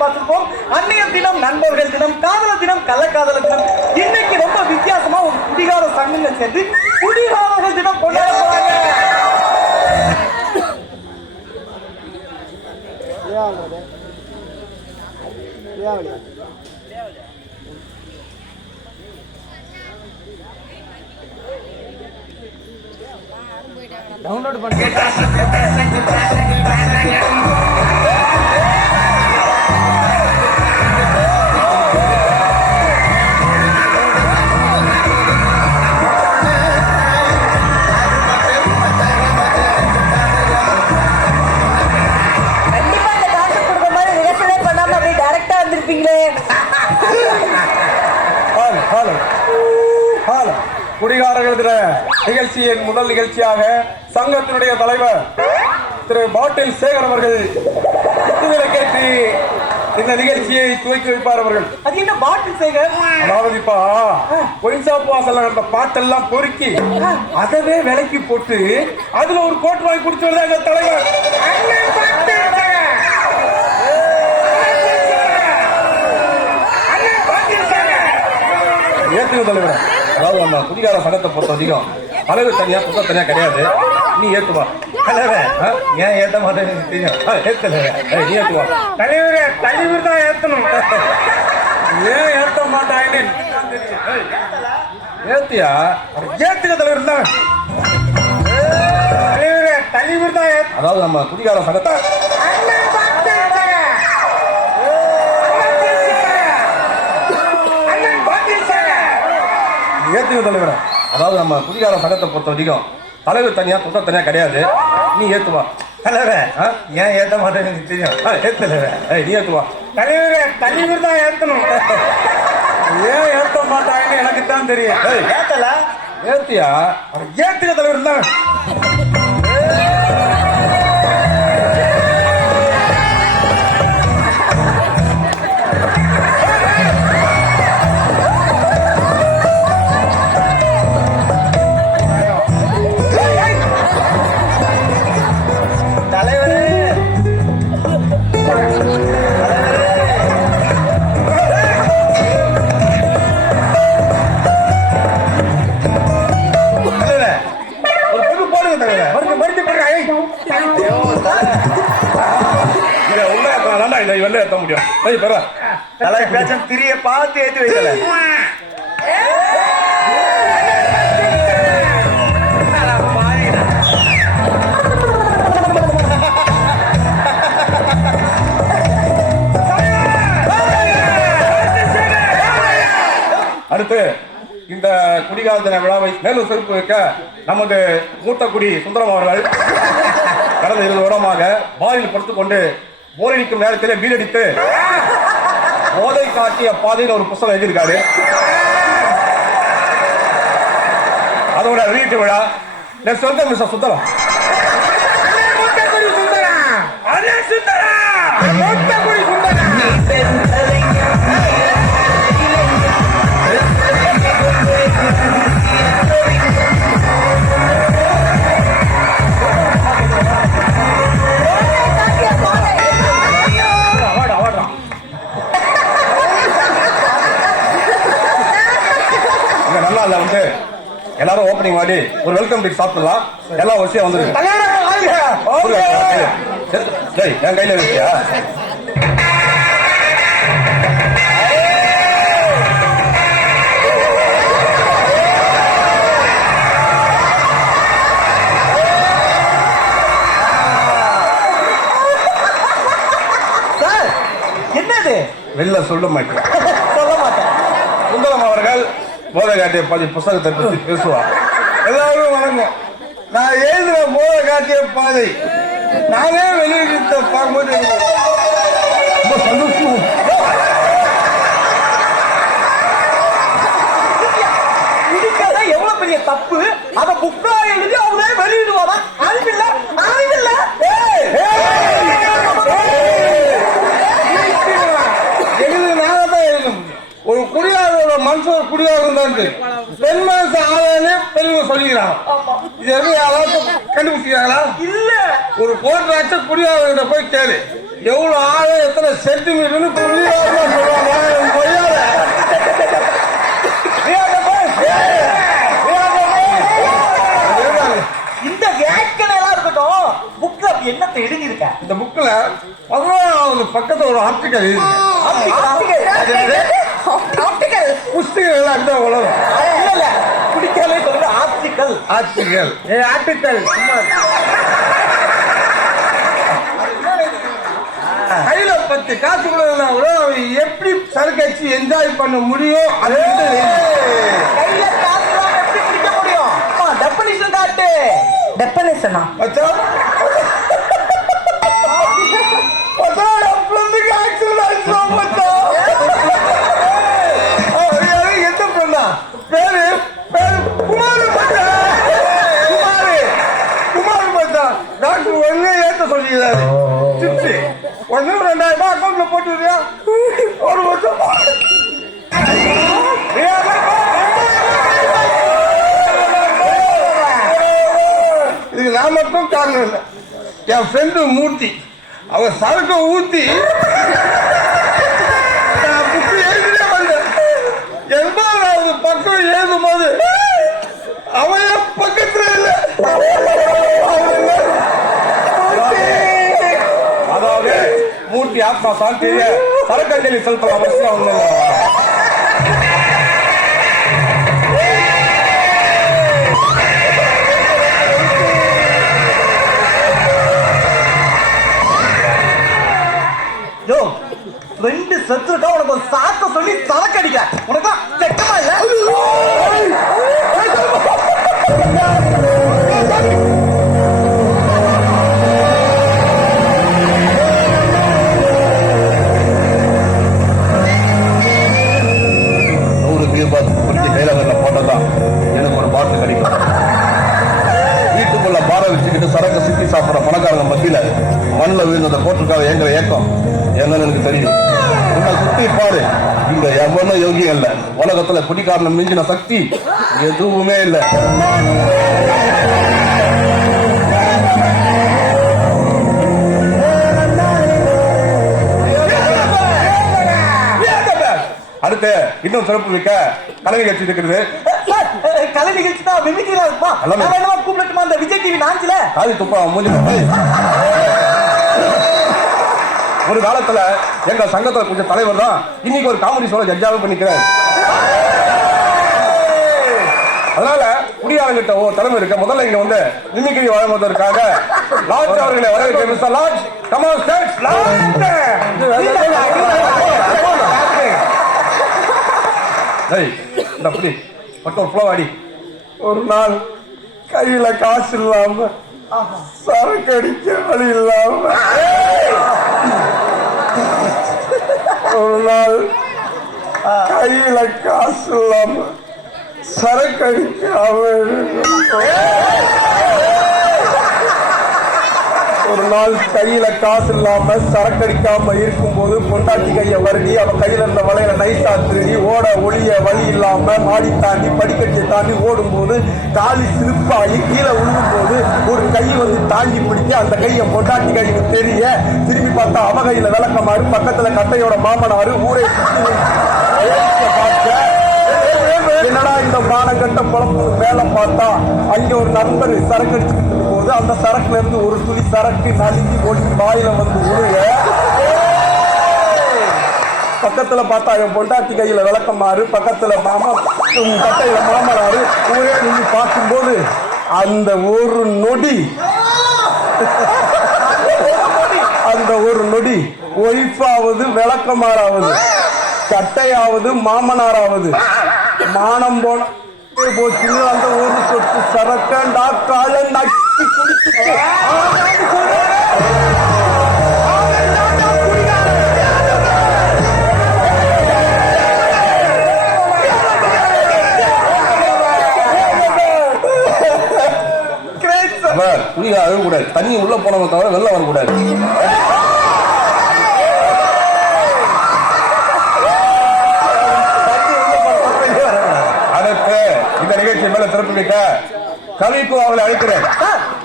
பார்த்திருப்போம். அந்நிய தினம் நண்பர்கள் தினம் காதல தினம் கள்ளக்காதல தினம். இன்னைக்கு ரொம்ப வித்தியாசமா ஒரு குடிகார சங்கங்கள் சேர்ந்து குடிகாரர்கள் நிகழ்ச்சியின் முதல் நிகழ்ச்சியாக சங்கத்தினுடைய தலைவர் திரு பாட்டில் சேகர் அவர்கள் குத்துவிளக்கேற்றி இந்த நிகழ்ச்சியை துவக்கி வைப்பார் அவர்கள். அது என்ன பாட்டில் சேகர்? அதாவது இப்ப வாசல்ல அந்த பாட்டெல்லாம் பொறுக்கி அதவே விலைக்கு போட்டு அதுல ஒரு கோட் வாங்கி குடிச்சு வருது எங்க தலைவர். ஏத்துக்க தலைவர். அதாவது நம்ம குடிகார சங்கத்தை பொறுத்த அதிகம் தலைவர் தனியா புத்தகம் தனியா கிடையாது. நீ ஏத்துவா. தலைவர் ஏன் ஏத்த மாட்டேன்னு தெரியும். ஆ, ஏத்து தலைவர். ஏய், நீ ஏத்துவா? தலைவர் தலைவர் தான் ஏத்தணும். ஏன் ஏத்த மாட்டாங்கன்னு ஏத்தியா? ஏத்துக்க தலைவர் தான் தலைவர் தலைவர் தான் அதாவது நம்ம குடிகார சங்கத்தை அண்ணன் பாட்டில் சேகர். அண்ணன் பாட்டில் சேகர். ஏத்துக்க தலைவர். அதாவது நம்ம குடிகார சங்கத்தை பொறுத்த அதிகம் தலைவர் தனியா புத்தகம் தனியா கிடையாது. நீ ஏத்துவா. தலைவர் ஏன் ஏத்த மாட்டேன்னு தெரியும். ஏய், நீ ஏத்துவா. தலைவர் தலைவர் தான் ஏத்தணும். ஏன் ஏத்த மாட்டாங்கன்னு எனக்கு தான் தெரியும் ஏத்தல? ஏத்தியா? ஏத்துக்க தலைவர் தான் இல்ல, வெளில ஏத்த முடியும். ஏய், பெற. திரிய பார்த்து ஏத்தி வைக்கல. அடுத்து இந்த குடிகால தின விழாவை மேலும் சிறப்பு வைக்க நமது மூத்த குடி சுந்தரம் அவர்கள் கடந்த இருபது வருடமாக பாரில் படுத்துக்கொண்டு போரடிக்கும் நேரத்திலே வீடடித்து போதை காட்டிய பாதையில் ஒரு புத்தகம் எழுதியிருக்காரு. அதோட வெளியீட்டு விழா. நெக்ஸ்ட் வந்து மிஸ்டர் சுந்தரம். அவார்டு இல்ல வந்து எல்லாரும் ஓப்பனிங் ஆடி ஒரு வெல்கம் ட்ரிங்க் சாப்பிடலாம். எல்லாம் வரிசையா வந்துருங்க டேய் என் கையில இருக்கியா? சார் என்னது? வெளில சொல்ல மாட்டேன். சொல்ல மாட்டேன். சுந்தரம் அவர்கள் போதை காட்டிய பாதி புஸ்தகத்தை பற்றி பேசுவார் எல்லாரும் வணக்கம் நான் எழுதுற போதை காட்டிய பாதை நானே வெளியிட்ட பார்க்கும்போது ரொம்ப சந்தோஷம் எவ்வளவு பெரிய தப்பு? அத புக்கா எழுதி அவரே வெளியிடுவாரா அறிவில்ல. அறிவில்ல. ஏய் குடியாரம் தான் பெண் மனசு ஆதானே பெரியவங்க சொல்லிக்கிறான் இது எப்படி யாராவது கண்டுபிடிச்சிக்கிறாங்களா இல்ல ஒரு கோட்டராட்ச குடியாரங்கிட்ட போய் கேளு எவ்வளவு ஆழம் எத்தனை சென்டிமீட்டர்னு குடியாரமா சொல்லுவாங்க கொய்யால. இந்த வேக்கனை எல்லாம் இருக்கட்டும் புக்ல அப்படி என்னத்தை எழுதியிருக்க இந்த புக்ல பதினோராவது பக்கத்துல ஒரு ஆர்டிக்கல் ஆப்டிகல் எல்லாம் அப்படிதான் உலகம் இல்ல இல்ல குடிக்காமலே சொல்லுங்க ஆப்டிக்கல் ஆர்டிக்கல் ஏ ஆர்டிக்கல். கையில பத்து காசு கூட கூட அவன் எப்படி சரக்கு என்ஜாய் பண்ண முடியும்? அது கையில காசு எப்படி குடிக்க முடியும்? டெபனிஷன் காட்டு. டெபனேஷனா மச்சான் மச்சான், என் friend-க்கு accident சிப்ஸ். ஒண்ணு ரெண்டாயிரம் ரூபாய் அக்கௌண்ட்ல போட்டு விடுறியா? ஒரு வருஷம் இதுக்கு நான் மட்டும் காரணம் இல்லை. என் ஃப்ரெண்டு மூர்த்தி. அவன் சரக்கு ஊத்தி புக்கு எழுதிட்டே வந்தேன். எண்பதாவது பக்கம் எழுதும் போது மூர்த்தி ஆத்மா சாந்தியில சரக்கஞ்சலி அவசியம் ரெண்டு செத்துட்டா உனக்கு ஒரு சாத்த சொல்லி சரக்கு உனக்கு உனக்கு குடிக்காரன மிஞ்சின சக்தி எதுவுமே இல்ல. அடுத்து இன்னும் சிறப்பு கலை நிகழ்ச்சி இருக்கிறது. கலை நிகழ்ச்சி தான் எல்லாமே. நான் வேணாமா கூப்பிடட்டுமா அந்த விஜய் டிவி நாஞ்சில காதி துப்பா மூஞ்சி. ஒரு காலத்துல எங்க சங்கத்துல கொஞ்சம் தலைவர் தான் இன்னைக்கு ஒரு காமெடி ஷோல ஜட்ஜாவே பண்ணிக்கிறேன் அதனால குடியாளர்கிட்ட ஒரு தலைமை இருக்க. முதல்ல இங்க வந்து மிமிக்ரி வழங்குவதற்காக லாட்ஜ் அவர்களை வரவேற்க மிஸ்டர் லாட்ஜ். கமல் சேட் ஏய் அப்படி மட்டும் ஒரு ஒரு நாள் கையில காசு இல்லாம சரக்கு அடிக்க வழி இல்லாம. ஒரு நாள் கையில காசு இல்லாம சரக்கடிக்க அடிக்காம ஒரு நாள் கையில காசு இல்லாம சரக்கடிக்காம இருக்கும்போது பொண்டாட்டி கைய வருடி அவ கையில இருந்த வலையில நைசா திருடி ஓட ஒளிய வழி இல்லாம மாடி தாண்டி படிக்கட்டியை தாண்டி ஓடும்போது காலி சிரிப்பாகி கீழே விழுகும் போது ஒரு கை வந்து தாங்கி பிடிச்சி அந்த கைய பொண்டாட்டி கைக்கு தெரிய திரும்பி பார்த்தா அவ கையில விளக்கமாறு பக்கத்துல கட்டையோட மாமனாரு ஊரே சுத்தி பார்த்தேன் பார்க்க என்னடா இந்த மானகட்ட குழம்பு மேலே பார்த்தா அங்கே ஒரு நண்பர் சரக்கு அடிச்சுக்கிட்டு போது அந்த சரக்குல இருந்து ஒரு துளி சரக்கு நழுங்கி ஓடி வாயில வந்து உருக. பக்கத்துல பார்த்தா என் பொண்டாட்டி கையில விளக்கமாறு பக்கத்துல மாமா உம், கட்டையில மாமனாரு ஊரே நின்று பார்க்கும்போது அந்த ஒரு நொடி. அந்த ஒரு நொடி. ஒய்ஃபாவது விளக்கமாறாவது சட்டையாவது மாமனாராவது. மானம் போன போச்சு. அந்த ஒரு சொத்து சரக்கண்டா கால நக்கி குடிச்சு. ஆனான்னு அழகக்கூடாது. தண்ணி உள்ள போனவங்க தவிர வெளில வரக்கூடாது. கவிக்கு அவளை அழைக்கிறேன்.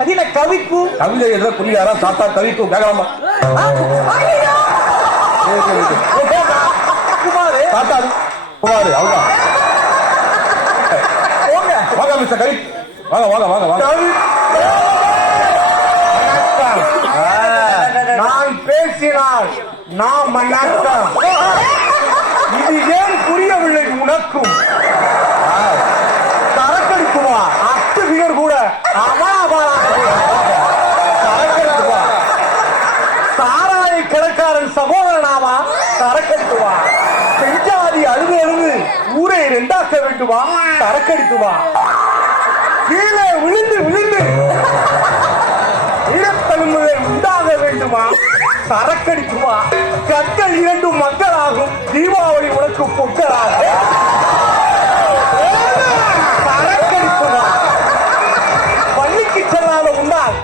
அது என்ன கவிக்கு கவிதை எழுத புரியாரா தாத்தா கவிக்கு கேட்கலாமா. குமாரு. தாத்தா குமாரு அவதான் போங்க. வாங்க மிஸ்டர் கவி. வாங்க வாங்க வாங்க வாங்க. நான் பேசினால் நாம் மன்னாட்டம் இது ஏன் புரியவில்லை உனக்கும் சரக்கடிக்குமா அத்து விகர் கூட சரக்கடிக்குமா சாராய கிடக்காரன் சகோதரனாவா சரக்கடிக்குமா பெஞ்சாதி ஊரை ரெண்டாக்க வேண்டுமா. சரக்கடிக்குமா கீழே விழுந்து விழுந்து. ஈரத்தழும்புகளை உண்டாக வேண்டுமா. சரக்கடிக்குமா கற்கள் இரண்டும் மக்களாகும் தீபாவளி உனக்கு பொக்கலாகும் சரக்கடிக்குமா பள்ளிக்கு செல்லாத உண்டால்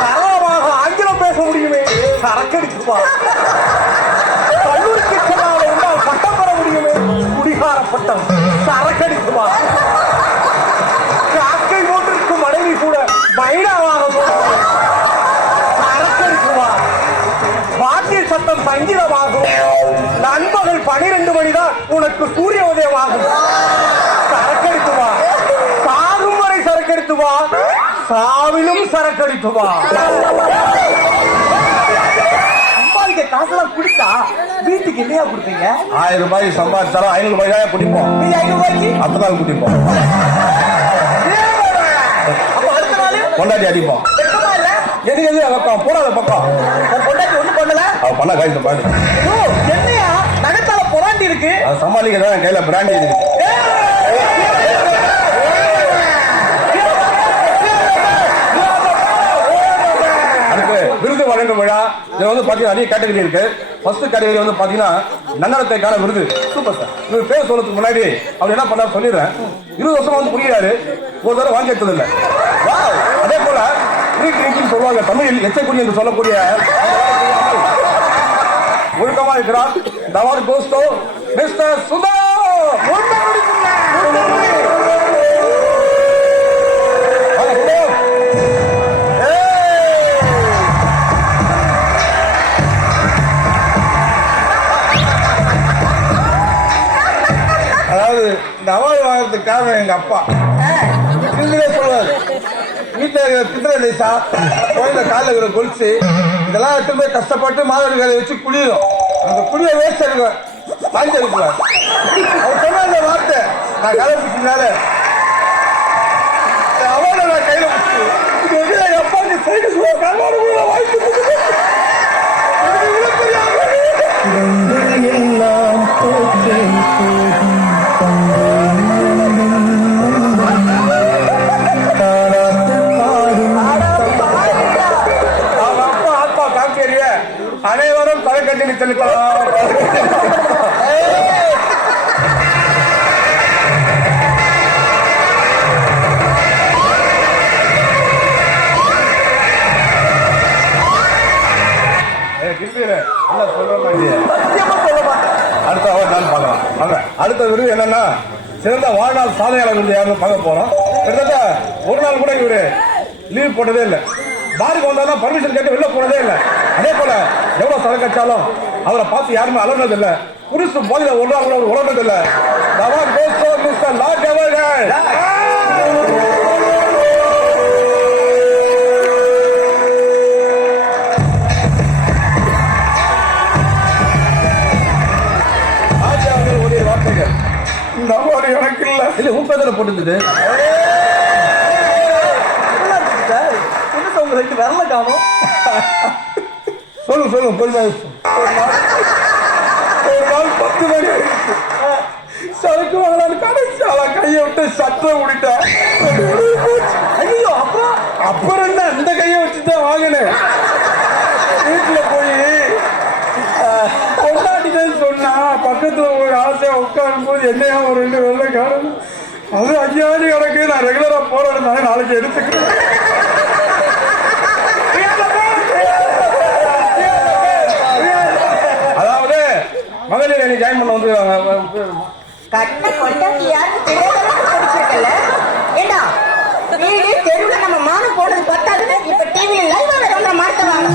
சரளமாக ஆங்கிலம் பேச முடியுமே. சரக்கடிக்குமா சரக்கடிக்குமா காக்கை போட்டிருக்கும் மனைவி கூட மைனாவாக போகிறது. வாத்திய சத்தம் சங்கீதமாகும். நண்பகல் பனிரெண்டு மணிதான் உனக்கு சூரிய உதயமாகும் சரக்கடிக்குமா சாகும் வரை சரக்கடித்துவா சாவிலும் சரக்கடித்துவா காசெல்லாம் கொடுத்தா வீட்டுக்கு என்னையா கொடுத்தீங்க ஆயிரம் ரூபாய் சம்பாதிச்சாலும் ஐநூறு ரூபாய் குடிப்போம். நீங்க ஐநூறு ரூபாய்க்கு? அத்தனை நாள் குடிப்போம். அப்ப அடுத்த நாள்? கொண்டாடி அடிப்போம். இல்ல? எது எது பக்கம். போடாத பக்கம். உன் பொண்டாட்டி ஒண்ணு பண்ணல? அவ பண்ண காய்ச்ச பாடு ஓ என்னையா? நகத்தால பொறாண்டி இருக்கு. அதை சமாளிக்க தான் என் கையில பிராண்டி இருக்கு. அதுக்கு விருது வழங்கும் விழா. இது வந்து பார்த்தீங்கன்னா நிறைய கேட்டகரி இருக்கு. ஃபர்ஸ்ட் கேட்டகரி வந்து பார்த்தீங்கன்னா நன்னடத்தைக்கான விருது. சூப்பர் சார் இவர் பேர் சொல்றதுக்கு முன்னாடி அவர் என்ன பண்ணார் சொல்லிடுறேன். இருபது வருஷமா வந்து புரியாரு ஒரு தடவை வாங்கி எடுத்தது இல்ல. அதே போல ஃப்ரீ சொல்லுவாங்க. தமிழில் எச்சக்குடி என்று சொல்லக்கூடிய ஒழுக்கமா இருக்கிறார். தவார் கோஸ்டோ மிஸ்டர் சுந்தர். அவார்டு காரணம் எங்க அப்பா. நீங்களே சொல்லுவாரு வீட்டில் இருக்கிற பிந்தரை லேசா குழந்தை காலில் இருக்கிற கொலிச்சு இதெல்லாம் எடுத்து போய் கஷ்டப்பட்டு மாதவி வேலையை வச்சு குளிரும். அந்த குடியை வேஸ்ட் எடுக்குவேன் வாங்கி எடுக்குவேன் அவர் சொன்ன அந்த வார்த்தை நான் கதை அடுத்த அவார்ட் நான் பார்க்கலாம். அடுத்த விருது என்னன்னா சிறந்த வாழ்நாள் சாதனையாளர் விருது யாருன்னு பார்க்க போறோம். கிட்டத்தட்ட ஒரு நாள் கூட இவரு லீவ் போட்டதே இல்லை. பாருக்கு வந்தாலும் பர்மிஷன் கேட்டு வெளில போனதே இல்லை. அதே போல எவ்வளவு சரக்கச்சாலும் அவரை பார்த்து யாருமே அலர்னது இல்ல புரிசு போதில ஒரு நாள் கூட அவர் உணர்ந்தது இல்ல தவான் கோஸ்டோ மிஸ்டர் லாக் அவர்கள் எனக்கு இல்ல. இல்ல உன் பேதல போட்டுருந்தது? ரெண்டு விரல காணும். சொல்லுங்க சொல்லுங்க பொறுமையா ஒரு நாள் நாள் பத்து மணி ஆயிடுச்சு. சரக்கு வாங்கலான்னு அவன் கையை விட்டு சட்டை விட்டுட்டேன் ஐயோ அப்புறம் அப்புறம் என்ன அந்த கையை வச்சு தான் வாங்கினேன். வீட்டுல போய் பொண்டாட்டிதான் சொன்னா பக்கத்துல ஒரு ஆசையா உட்காரும் போது என்னையா ஒரு ரெண்டு வெள்ளை காரணம் அது அஞ்சாவது கணக்கு நான் ரெகுலரா போராடுனால நாளைக்கு எடுத்துக்கிறேன். என்னை ஜாயின் பண்ண வந்து கட்ட கொண்டாட்டி யாரும் தெரியாதல ஏண்டா? வீடு தெருவில் நம்ம மானம் போனது பத்தாதுன்னு இப்போ டிவியில் லைவாக வேற ஒன்றை மாற்றவாங்க